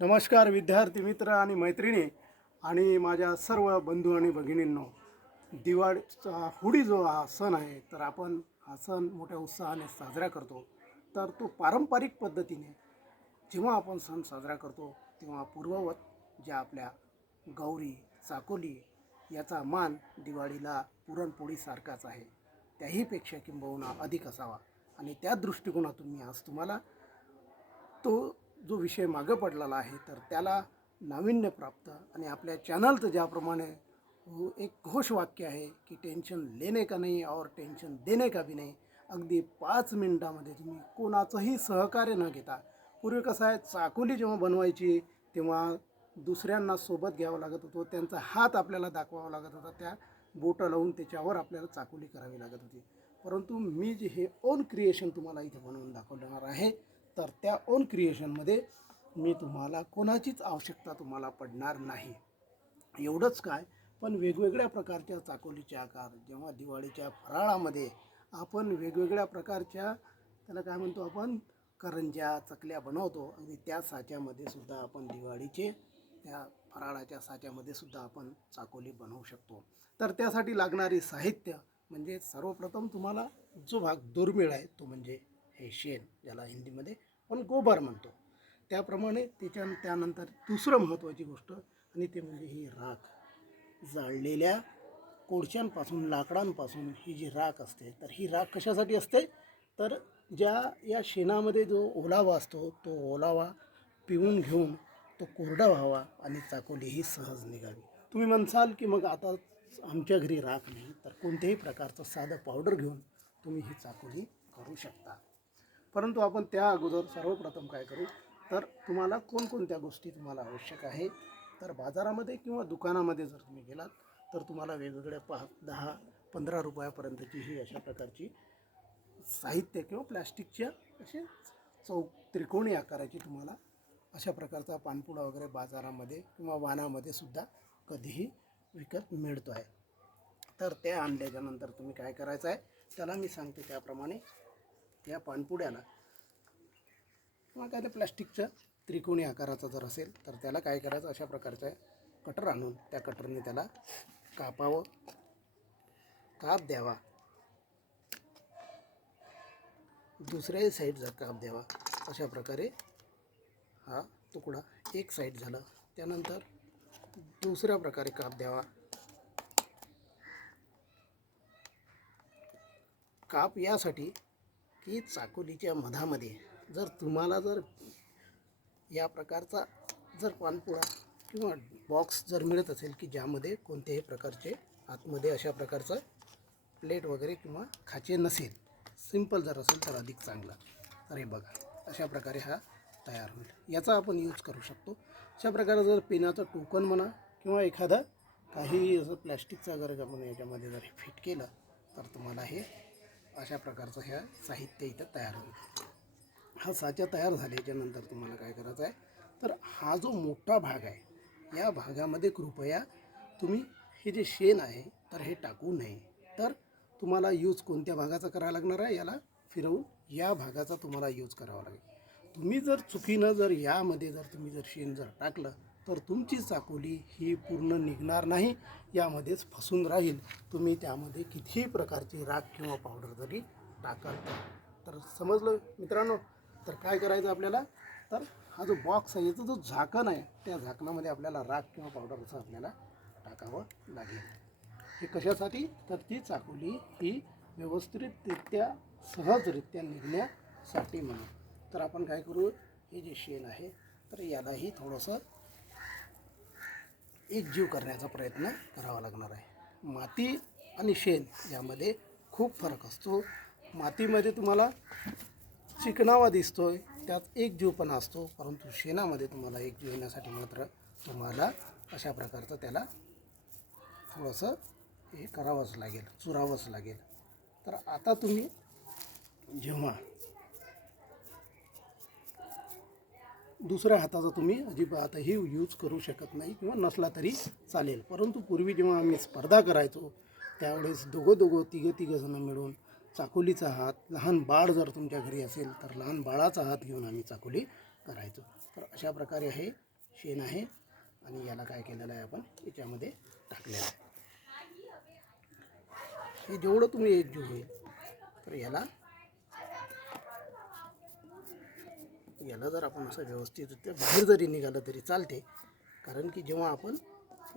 नमस्कार विद्यार्थी मित्र आणि मैत्रिणी आणि माझ्या सर्व बंधू आणि भगिनींनो. दिवाळीचा हुडी जो हा सण आहे तर आपण हा सण मोठ्या उत्साहाने साजरा करतो. तर तो पारंपरिक पद्धतीने जेव्हा आपण सण साजरा करतो तेव्हा पूर्ववत ज्या आपल्या गौरी चाकोली याचा मान दिवाळीला पुरणपोळीसारखाच आहे. त्याहीपेक्षा किंबहुना अधिक असावा. आणि त्या दृष्टिकोनातून मी आज तुम्हाला तो जो विषय मागं पडलेला आहे तर त्याला नाविन्य प्राप्त. आणि आपल्या चॅनलचं ज्याप्रमाणे हो एक एक घोषवाक्य आहे की टेन्शन लेने का नाही और टेन्शन देणे का बी नाही. अगदी पाच मिनटामध्ये तुम्ही कोणाचंही सहकार्य न घेता पूर्वी कसं आहे चाकोली जेव्हा बनवायची तेव्हा दुसऱ्यांना सोबत घ्यावं लागत होतं त्यांचा हात आपल्याला दाखवावा लागत होता त्या बोटं लावून त्याच्यावर आपल्याला चाकोली करावी लागत होती. परंतु मी जे हे ओन क्रिएशन तुम्हाला इथे बनवून दाखवणार आहे तर त्या ओन क्रिएशनमध्ये मी तुम्हाला कोणाचीच आवश्यकता तुम्हाला पडणार नाही. एवढंच काय पण वेगवेगळ्या प्रकारच्या चाकोलीचे आकार जेव्हा दिवाळीच्या फराळामध्ये आपण वेगवेगळ्या प्रकारच्या त्याला काय म्हणतो आपण करंज्या चकल्या बनवतो आणि त्या साच्यामध्ये सुद्धा आपण दिवाळीचे त्या फराळाच्या साच्यामध्ये सुद्धा आपण चाकोली बनवू शकतो. तर त्यासाठी लागणारी साहित्य म्हणजे सर्वप्रथम तुम्हाला जो भाग दुर्मिळ आहे तो म्हणजे हे शेण ज्याला हिंदीमध्ये आपण गोबर म्हणतो. त्याप्रमाणे त्याच्या त्यानंतर दुसरं महत्त्वाची गोष्ट आणि ते म्हणजे ही राख. जाळलेल्या कोळशांपासून लाकडांपासून ही जी राख असते तर ही राख कशासाठी असते? तर ज्या या शेणामध्ये जो ओलावा असतो तो ओलावा पिऊन घेऊन तो कोरडा व्हावा आणि चाकोली ही सहज निघावी. तुम्ही म्हणसाल की मग आता आमच्या घरी राख नाही तर कोणत्याही प्रकारचं साधं पावडर घेऊन तुम्ही ही चाकोली करू शकता. परंतु आपण त्या अगोदर सर्वप्रथम काय करू? तर तुम्हाला कोणकोणत्या गोष्टी तुम्हाला आवश्यक आहे तर बाजारामध्ये किंवा दुकानामध्ये जर तुम्ही गेलात तर तुम्हाला वेगवेगळ्या पहा दहा पंधरा रुपयापर्यंतची ही अशा प्रकारची साहित्य किंवा प्लॅस्टिकच्या असे चौक त्रिकोणी आकाराची तुम्हाला अशा प्रकारचा पानपुडा वगैरे बाजारामध्ये किंवा वानामध्ये सुद्धा कधीही विकत मिळतो आहे. तर त्या आणल्याच्यानंतर तुम्ही काय करायचं आहे? त्याला मी सांगते त्याप्रमाणे त्या पानपुड्याला. किंवा काय तर प्लॅस्टिकच्या त्रिकोणी आकाराचा जर असेल तर त्याला काय करायचं? अशा प्रकारचं कटर आणून त्या कटरने त्याला कापावं. काप द्यावा. दुसऱ्याही साईडचा काप द्यावा. अशा प्रकारे हा तुकडा एक साईड झाला. त्यानंतर दुसऱ्या प्रकारे काप द्यावा. काप यासाठी की चाकोलीच्या मधामध्ये जर तुम्हाला जर या प्रकारचा जर पानपुळा किंवा बॉक्स जर मिळत असेल की ज्यामध्ये कोणत्याही प्रकारचे आतमध्ये अशा प्रकारचं प्लेट वगैरे किंवा खाचे नसेल सिंपल जर असेल तर अधिक चांगला. तर हे बघा अशा प्रकारे हा तयार होईल. याचा आपण यूज करू शकतो. अशा प्रकारे जर पेनाचं टोकन म्हणा किंवा एखादा काही असं प्लॅस्टिकचा वगैरे आपण याच्यामध्ये जर फिट केलं तर तुम्हाला हे अशा प्रकारचं ह्या साहित्य इथं तयार होईल हा साचा तयार झाल्याच्यानंतर तुम्हाला काय करायचं आहे? तर हा जो मोठा भाग आहे या भागामध्ये कृपया तुम्ही हे जे शेण आहे तर हे टाकू नये. तर तुम्हाला यूज कोणत्या भागाचा करावा लागणार आहे? याला फिरवून या भागाचा तुम्हाला यूज करावा लागेल. तुम्ही जर चुकीनं जर यामध्ये जर तुम्ही जर शेण जर टाकलं तर तुमची चाकोली ही पूर्ण निघणार नाही यामध्येच फसून राहील. तुम्ही त्यामध्ये कितीही प्रकारची राख किंवा पावडर जरी टाकाल तर. समजलं मित्रांनो? तर काय करायचं आपल्याला? तर हा जो बॉक्स आहे याचं जो झाकण आहे त्या झाकणामध्ये आपल्याला राख किंवा पावडर असं आपल्याला टाकावं लागेल. हे कशासाठी? तर ती चाकोली ही व्यवस्थितरित्या सहजरित्या निघण्यासाठी म्हणून तर आपण काय करू? हे जे शेण आहे तर यालाही थोडंसं एकजीव करण्याचा प्रयत्न करावा लागणार आहे. माती आणि शेण यामध्ये खूप फरक असतो. मातीमध्ये तुम्हाला चिकनावा आहे त्यात एक जीवपणा असतो परंतु शेणामध्ये तुम्हाला एक जीव येण्यासाठी मात्र तुम्हाला अशा प्रकारचं त्याला थोडंसं हे करावंच लागेल चुरावंच लागेल. तर आता तुम्ही जेव्हा दुसऱ्या हाताचा तुम्ही अजिबातही यूज करू शकत नाही किंवा नसला तरी चालेल. परंतु पूर्वी जेव्हा आम्ही स्पर्धा करायचो त्यावेळेस दोघं दोघं तिघं तिघं जणं मिळून चाकोलीचा हात लहान बाळ जर तुमच्या घरी असेल तर लहान बाळाचा हात घेऊन आम्ही चाकोली करायचो. तर अशा प्रकारे हे शेण आहे आणि याला काय केलेलं आहे आपण याच्यामध्ये टाकलेलं आहे. हे जेवढं तुम्ही एकजीव होईल तर याला याला जर आपण असं व्यवस्थितरित्या बाहेर जरी निघालं तरी चालते. कारण की जेव्हा आपण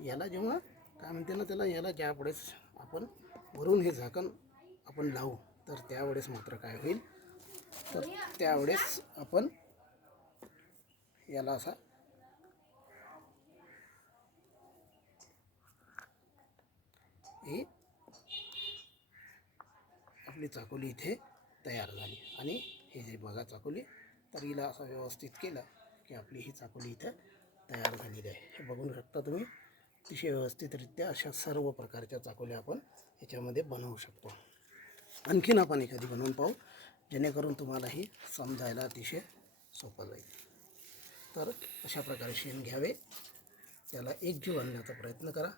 याला जेव्हा काय म्हणते ना त्याला याला ज्यावेळेस आपण वरून हे झाकण आपण लावू तर त्यावेळेस मात्र काय होईल? तर त्यावेळेस आपण याला असा ही आपली चाकोली इथे तयार झाली. आणि हे जे बघा चाकोली तर हिला असं व्यवस्थित केलं की आपली ही चाकोली इथं तयार झालेली आहे. हे बघून शकता तुम्ही अतिशय व्यवस्थितरित्या अशा सर्व प्रकारच्या चाकोल्या आपण याच्यामध्ये बनवू शकतो. आणखीन आपण एखादी बनवून पाहू जेणेकरून तुम्हालाही समजायला अतिशय सोपं जाईल. तर अशा प्रकारे शेण घ्यावे. त्याला एकजीव आणण्याचा प्रयत्न करा.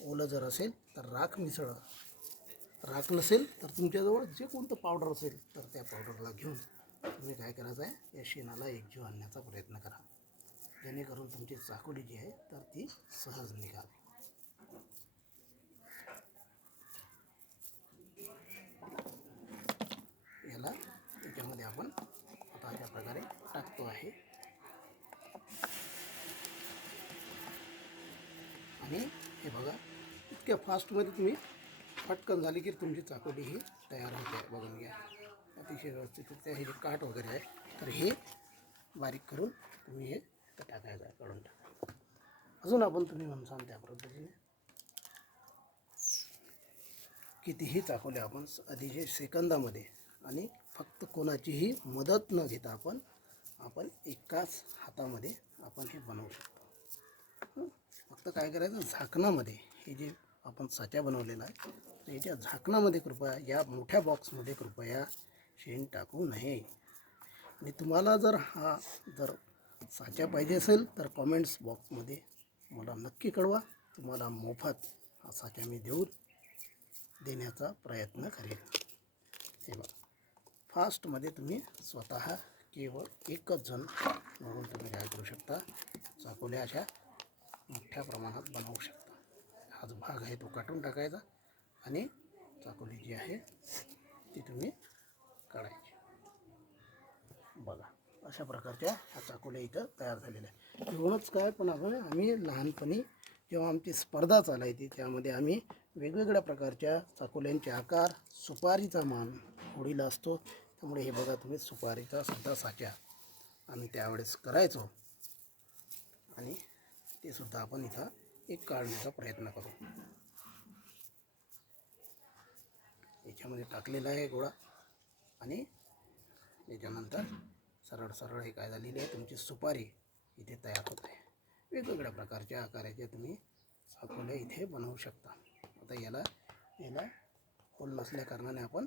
ओलं जर असेल तर राख मिसळा. राख नसेल तर तुमच्याजवळ जे कोणतं पावडर असेल तर त्या पावडरला घेऊन तुम्ही काय करायचं आहे? या शेणाला एकजीव आणण्याचा प्रयत्न करा. जेणेकरून तुमची चाकोडी जी आहे तर ती सहज निघावी याला त्याच्यामध्ये आपण आता अशा प्रकारे टाकतो आहे. आणि हे बघा इतक्या फास्टमध्ये तुम्ही पटकन झाली की तुमची चाकोडी ही तयार होते. बघून घ्या. अतिशय व्यवस्थितरित्या हे जे काठ वगैरे आहे तर हे बारीक करून तुम्ही हे टाकायचं आहे काढून टाका. अजून आपण तुम्ही म्हणसान त्या पद्धतीने. कितीही चाकवले आपण अतिशय सेकंदामध्ये आणि फक्त कोणाचीही मदत न घेता आपण आपण एकाच हातामध्ये आपण हे बनवू शकतो. फक्त काय करायचं झाकणामध्ये हे जे आपण साच्या बनवलेला आहे तर याच्या झाकणामध्ये कृपया या मोठ्या बॉक्समध्ये कृपया शेण टाकू नये. आणि तुम्हाला जर हा जर साच्या पाहिजे असेल तर कॉमेंट्स बॉक्समध्ये मला नक्की कळवा. तुम्हाला मोफत हा साचा मी देऊन देण्याचा प्रयत्न करेन. हे बघा. फास्टमध्ये तुम्ही स्वतः केवळ एकच जण म्हणून तुम्ही काय करू शकता? चाकोल्या अशा मोठ्या प्रमाणात बनवू शकता. हा जो भाग आहे तो काटून टाकायचा आणि चाकोली जी आहे ती तुम्ही काढायची. बघा. अशा प्रकारच्या ह्या चाकोल्या इथं तयार झालेल्या आहेत. एवढंच काय पण आपण आम्ही लहानपणी जेव्हा आमची स्पर्धा चालायची त्यामध्ये आम्ही वेगवेगळ्या प्रकारच्या चाकोल्यांचे आकार सुपारीचा मान होडीला असतो. त्यामुळे हे बघा तुम्ही सुपारीचा सुद्धा साच्या आम्ही त्यावेळेस करायचो. आणि ते सुद्धा आपण इथं एक काढण्याचा प्रयत्न करू. याच्यामध्ये टाकलेला आहे गोळा. आणि याच्यानंतर सरळ सरळ हे काय झालेली आहे तुमची सुपारी इथे तयार होत आहे. वेगवेगळ्या प्रकारच्या आकाराचे तुम्ही चाकोल्या इथे बनवू शकता. आता याला याला होल नसल्या कारणाने आपण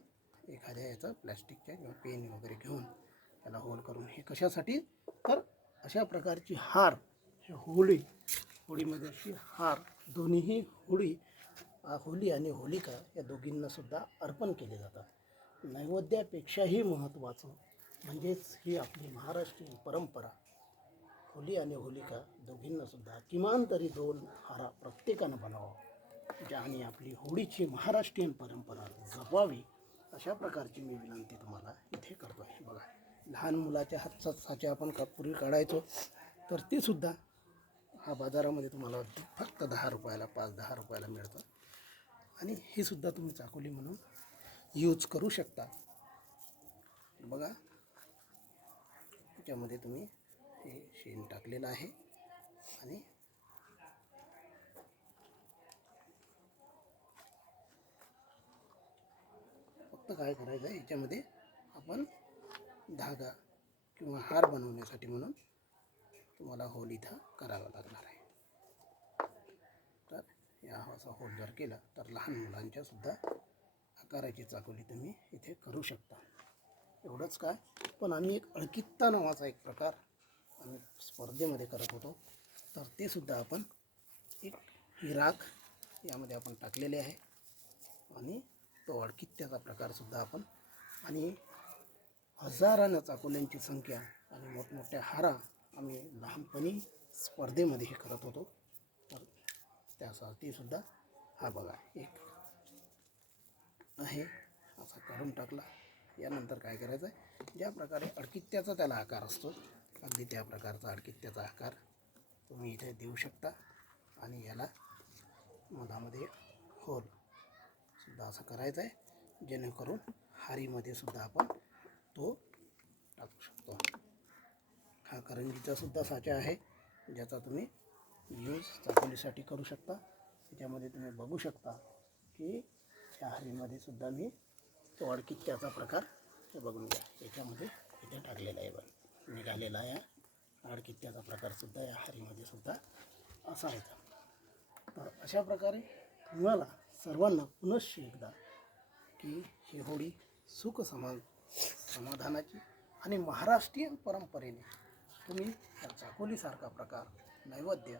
एखाद्या याचा प्लॅस्टिकच्या किंवा पेन वगैरे घेऊन त्याला होल करून हे कशासाठी? तर अशा प्रकारची हार हे होळी होळीमध्ये अशी हार दोन्हीही होळी होली आणि होलिका या दोघींनासुद्धा अर्पण केले जातात. नैवेद्यापेक्षाही महत्त्वाचं म्हणजेच ही आपली महाराष्ट्रीयन परंपरा. होली आणि होलिका दोघींनासुद्धा किमान तरी दोन हारा प्रत्येकानं बनावा. ज्या आणि आपली होळीची महाराष्ट्रीयन परंपरा जपावी अशा प्रकारची मी विनंती तुम्हाला इथे करतो आहे बघा लहान मुलाच्या हातचा साच्या आपण का पूर्वी काढायचो तर ते सुद्धा हा बाजारामध्ये तुम्हाला फक्त दहा रुपयाला पाच दहा रुपयाला मिळतं. आणि हे सुद्धा तुम्ही चाकोली म्हणून यूज करू शकता. बघा. त्याच्यामध्ये तुम्ही हे शेण टाकलेलं आहे. आणि फक्त काय करायचं आहे याच्यामध्ये आपण धागा किंवा हार बनवण्यासाठी म्हणून तुम्हाला होल इथं करावा लागणार आहे. तर या असा होल जर केला तर लहान मुलांच्यासुद्धा आकाराची चाकोली तुम्ही इथे करू शकता. एवढंच काय? पण आम्ही एक अळकित्ता नावाचा एक प्रकार आम्ही स्पर्धेमध्ये करत होतो. तर ते सुद्धा आपण एक ही राख यामध्ये आपण टाकलेले आहे. आणि तो अळकित्त्याचा प्रकारसुद्धा आपण आणि हजारानं चाकोल्यांची संख्या आणि मोठमोठ्या हारा आम्ही लहानपणी स्पर्धेमध्ये हे करत होतो. तर त्यासाठी सुद्धा हा बघा एक आहे. असा काढून टाकला. यानंतर काय करायचं आहे ज्या प्रकारे अडकित्याचा त्याला आकार असतो अगदी त्या प्रकारचा अडकित्याचा आकार तुम्ही इथे देऊ शकता. आणि याला मधामध्ये होल सुद्धा असं करायचं आहे जेणेकरून हारीमध्ये सुद्धा आपण तो टाकू शकतो. हा करंजीचा सुद्धा साचा आहे ज्याचा तुम्ही यूज चाकोलीसाठी करू शकता. त्याच्यामध्ये तुम्ही बघू शकता की हारीमध्ये सुद्धा मी तो अडकित्त्याचा प्रकार हे बघून घ्या. याच्यामध्ये इथे टाकलेला आहे बघ. निघालेला आहे आडकित्याचा प्रकारसुद्धा या हारीमध्ये सुद्धा असा आहे. तर अशा प्रकारे तुम्हाला सर्वांना पुनश्च एकदा की ही होळी सुख समा समाधानाची आणि महाराष्ट्रीयन परंपरेने तुम्ही या चाकोलीसारखा प्रकार नैवेद्य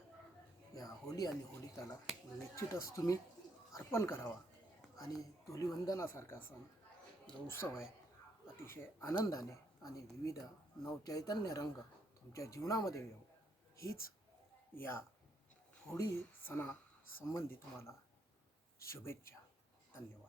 या होळी आणि होलिकाला निश्चितच तुम्ही अर्पण करावा. आणि धुलिवंदनासारखा सण जो उत्सव आहे अतिशय आनंदाने आणि विविध नवचैतन्य रंग तुमच्या जीवनामध्ये येऊ हीच या होळी सणा संबंधी तुम्हाला शुभेच्छा. धन्यवाद.